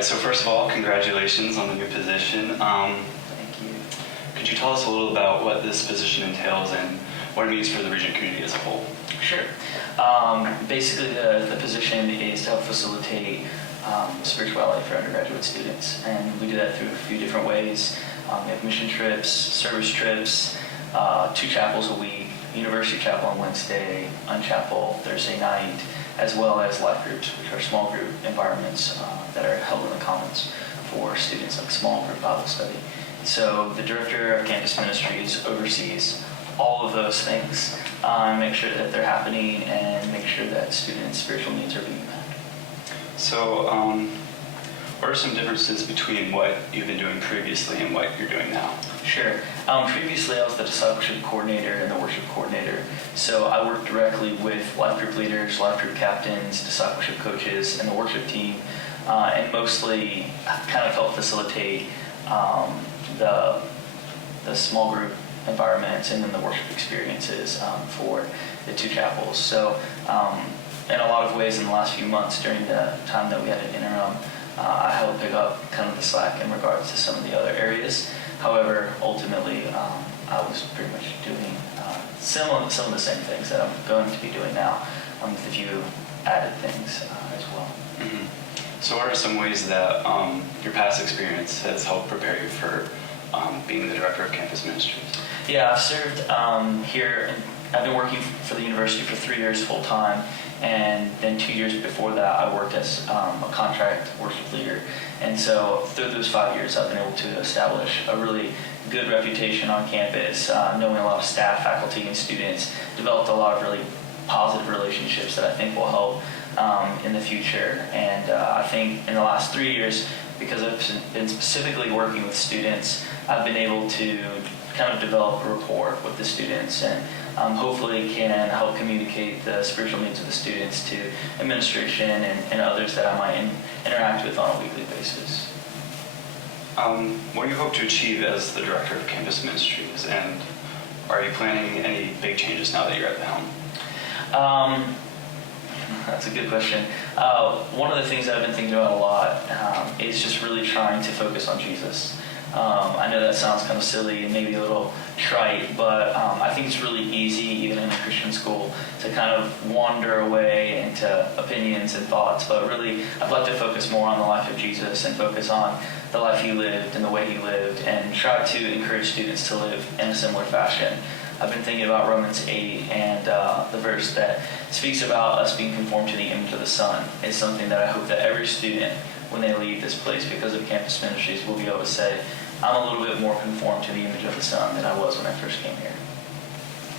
right, so first of all, congratulations on the new position. Thank you. Could you tell us a little about what this position entails and what it means for the region community as a whole? Sure. Basically, the position is to help facilitate spirituality for undergraduate students, and we do that through a few different ways. We have mission trips, service trips, 2 chapels a week, University Chapel on Wednesday, Unchapel Thursday night, as well as life groups, which are small group environments that are held in the Commons for students, like small group Bible study. So the Director of Campus Ministries oversees all of those things, make sure that they're happening, and make sure that students' spiritual needs are being met. So, what are some differences between what you've been doing previously and what you're doing now? Sure. Previously, I was the discipleship coordinator and the worship coordinator. So I worked directly with life group leaders, life group captains, discipleship coaches, and the worship team, and mostly kind of help facilitate the small group environments and then the worship experiences for the 2 chapels. So in a lot of ways in the last few months during the time that we had an interim, I helped pick up kind of the slack in regards to some of the other areas. However, ultimately, I was pretty much doing some of the same things that I'm going to be doing now, with a few added things as well. Mm-hmm. So what are some ways that your past experience has helped prepare you for being the Director of Campus Ministries? Yeah, I've served here, and I've been working for the university for 3 years full time, and then 2 years before that I worked as a contract worship leader. And so through those 5 years I've been able to establish a really good reputation on campus, knowing a lot of staff, faculty, and students, developed a lot of really positive relationships that I think will help in the future. And I think in the last 3 years, because I've been specifically working with students, I've been able to kind of develop a rapport with the students, and hopefully can help communicate the spiritual needs of the students to administration and others that I might interact with on a weekly basis. What do you hope to achieve as the Director of Campus Ministries, and are you planning any big changes now that you're at the helm? That's a good question. One of the things that I've been thinking about a lot is just really trying to focus on Jesus. I know that sounds kind of silly and maybe a little trite, but I think it's really easy, even in a Christian school, to kind of wander away into opinions and thoughts. But really, I'd like to focus more on the life of Jesus and focus on the life he lived and the way he lived, and try to encourage students to live in a similar fashion. I've been thinking about Romans 8 and the verse that speaks about us being conformed to the image of the Son. Is something that I hope that every student, when they leave this place because of Campus Ministries, will be able to say, I'm a little bit more conformed to the image of the Son than I was when I first came here.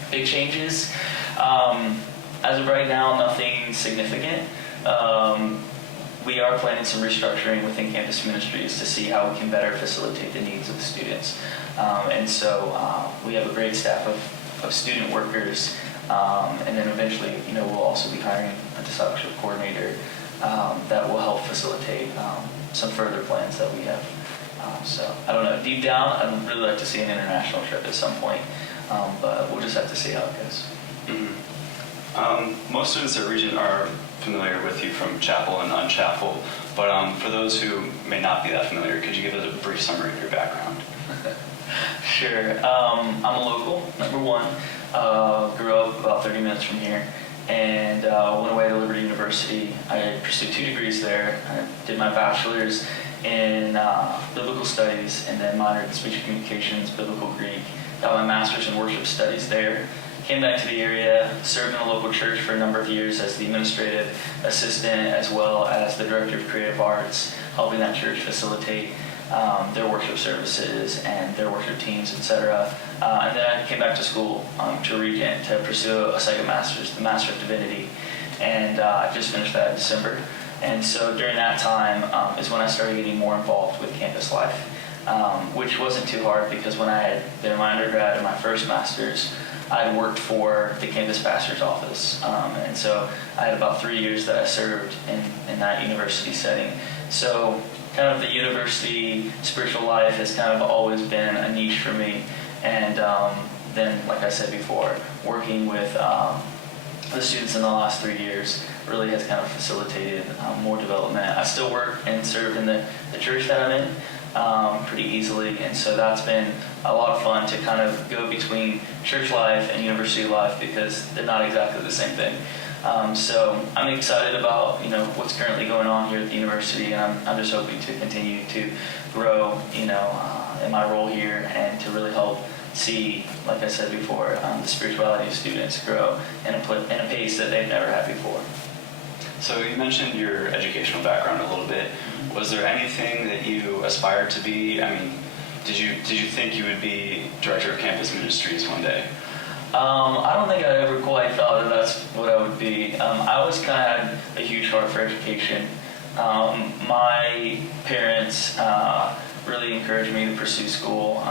Big changes. As of right now, nothing significant. We are planning some restructuring within Campus Ministries to see how we can better facilitate the needs of the students. And so we have a great staff of student workers, and then eventually, we'll also be hiring a discipleship coordinator that will help facilitate some further plans that we have. So I don't know, deep down, I'd really like to see an international trip at some point, but we'll just have to see how it goes. Mm-hmm. Most students at Regent are familiar with you from Chapel and Unchapel, but for those who may not be that familiar, could you give us a brief summary of your background? Sure. I'm a local, number one. Grew up about 30 minutes from here, and went away to Liberty University. I pursued 2 degrees there. I did my bachelor's in biblical studies, and then minored in speech and communications, biblical Greek. Got my master's in worship studies there. Came back to the area, served in a local church for a number of years as the administrative assistant, as well as the director of creative arts, helping that church facilitate their worship services and their worship teams, etc. And then I came back to school to Regent to pursue a second master's, the Master of Divinity, and I just finished that in December. And so during that time is when I started getting more involved with campus life, which wasn't too hard because when I had been in my undergrad and my first master's, I had worked for the campus pastor's office. And so I had about 3 years that I served in that university setting. So kind of the university spiritual life has kind of always been a niche for me. And then, like I said before, working with the students in the last 3 years, really has kind of facilitated more development. I still work and serve in the church that I'm in pretty easily, and so that's been a lot of fun to kind of go between church life and university life because they're not exactly the same thing. So I'm excited about what's currently going on here at the university, and I'm just hoping to continue to grow in my role here and to really help see, like I said before, the spirituality of students grow in a pace that they've never had before. So you mentioned your educational background a little bit. Was there anything that you aspired to be? I mean, did you think you would be Director of Campus Ministries one day? I don't think I ever quite thought that that's what I would be. I always kind of had a huge heart for education. My parents really encouraged me to pursue school.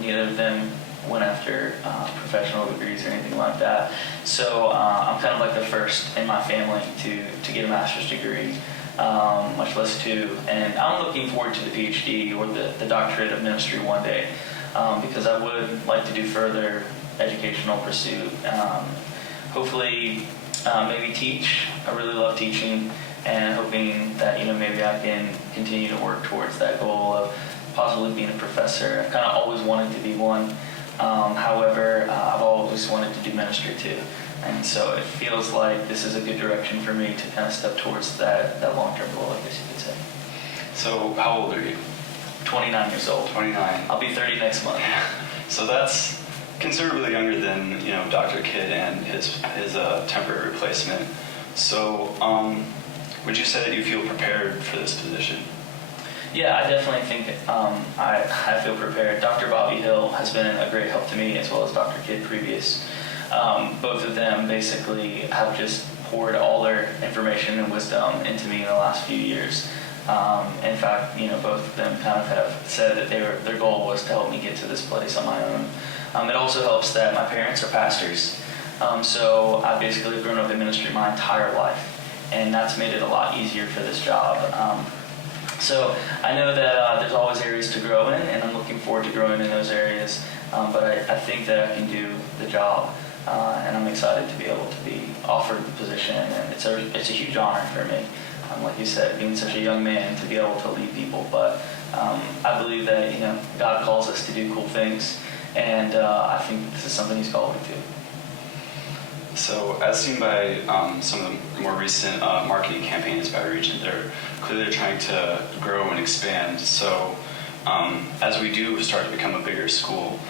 Neither of them went after professional degrees or anything like that. So I'm kind of like the first in my family to get a master's degree, much less two. And I'm looking forward to the PhD or the doctorate of ministry one day, because I would like to do further educational pursuit. Hopefully, maybe teach. I really love teaching, and hoping that maybe I can continue to work towards that goal of possibly being a professor. I've kind of always wanted to be one. However, I've always wanted to do ministry too, and so it feels like this is a good direction for me to kind of step towards that long-term goal, I guess you could say. So how old are you? 29 years old. 29. I'll be 30 next month. So that's considerably younger than Dr. Kidd and his temporary replacement. So would you say that you feel prepared for this position? Yeah, I definitely think I feel prepared. Dr. Bobby Hill has been a great help to me, as well as Dr. Kidd previous. Both of them basically have just poured all their information and wisdom into me in the last few years. In fact, both of them kind of have said that their goal was to help me get to this place on my own. It also helps that my parents are pastors, so I basically grown up in ministry my entire life, and that's made it a lot easier for this job. So I know that there's always areas to grow in, and I'm looking forward to growing in those areas, but I think that I can do the job, and I'm excited to be able to be offered the position, and it's a huge honor for me. Like you said, being such a young man, to be able to lead people, but I believe that God calls us to do cool things, and I think this is something He's called me to. So, as seen by some of the more recent marketing campaigns by Region, they're clearly trying to grow and expand. So, as we do start to become a bigger school,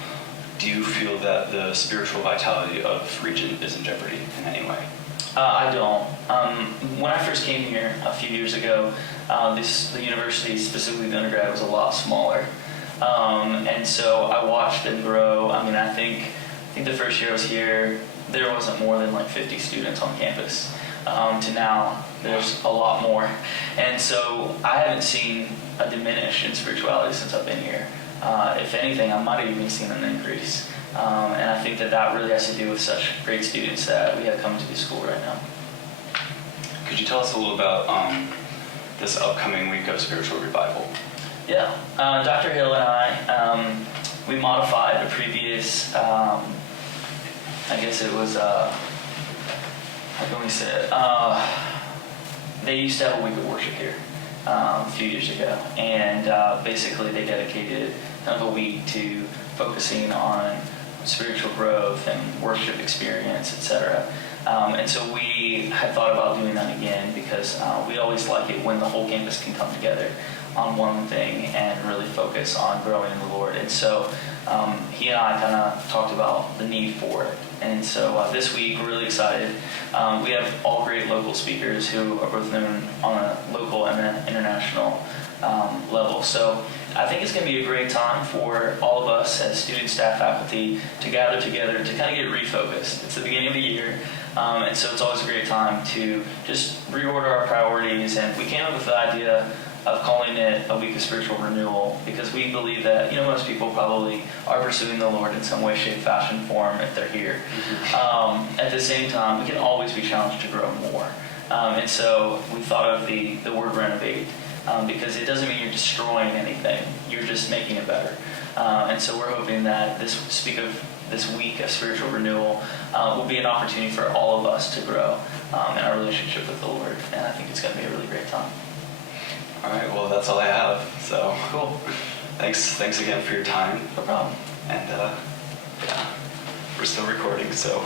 do you feel that the spiritual vitality of Region is in jeopardy in any way? I don't. When I first came here a few years ago, the university, specifically the undergrad, was a lot smaller. And so I watched them grow. I mean, I think the first year I was here, there wasn't more than like 50 students on campus. To now, there's a lot more. And so I haven't seen a diminish in spirituality since I've been here. If anything, I might have even seen an increase. And I think that really has to do with such great students that we have coming to the school right now. Could you tell us a little about this upcoming week of spiritual revival? Yeah, Dr. Hill and I, we modified the previous, I guess it was, how can we say it? They used to have a week of worship here a few years ago, and basically they dedicated kind of a week to focusing on spiritual growth and worship experience, etc. And so we had thought about doing that again because we always like it when the whole campus can come together on one thing and really focus on growing in the Lord. And so he and I kind of talked about the need for it. And so this week, we're really excited. We have all great local speakers who are both known on a local and an international level. So I think it's going to be a great time for all of us as students, staff, faculty to gather together to kind of get refocused. It's the beginning of the year, and so it's always a great time to just reorder our priorities. And we came up with the idea of calling it a week of spiritual renewal because we believe that most people probably are pursuing the Lord in some way, shape, fashion, form if they're here. At the same time, we can always be challenged to grow more. And so we thought of the word renovate. Because it doesn't mean you're destroying anything, you're just making it better. And so we're hoping that this week of spiritual renewal will be an opportunity for all of us to grow. in our relationship with the Lord. And I think it's going to be a really great time. All right, well, that's all I have. So Cool. thanks again for your time. No problem. And yeah, we're still recording, so.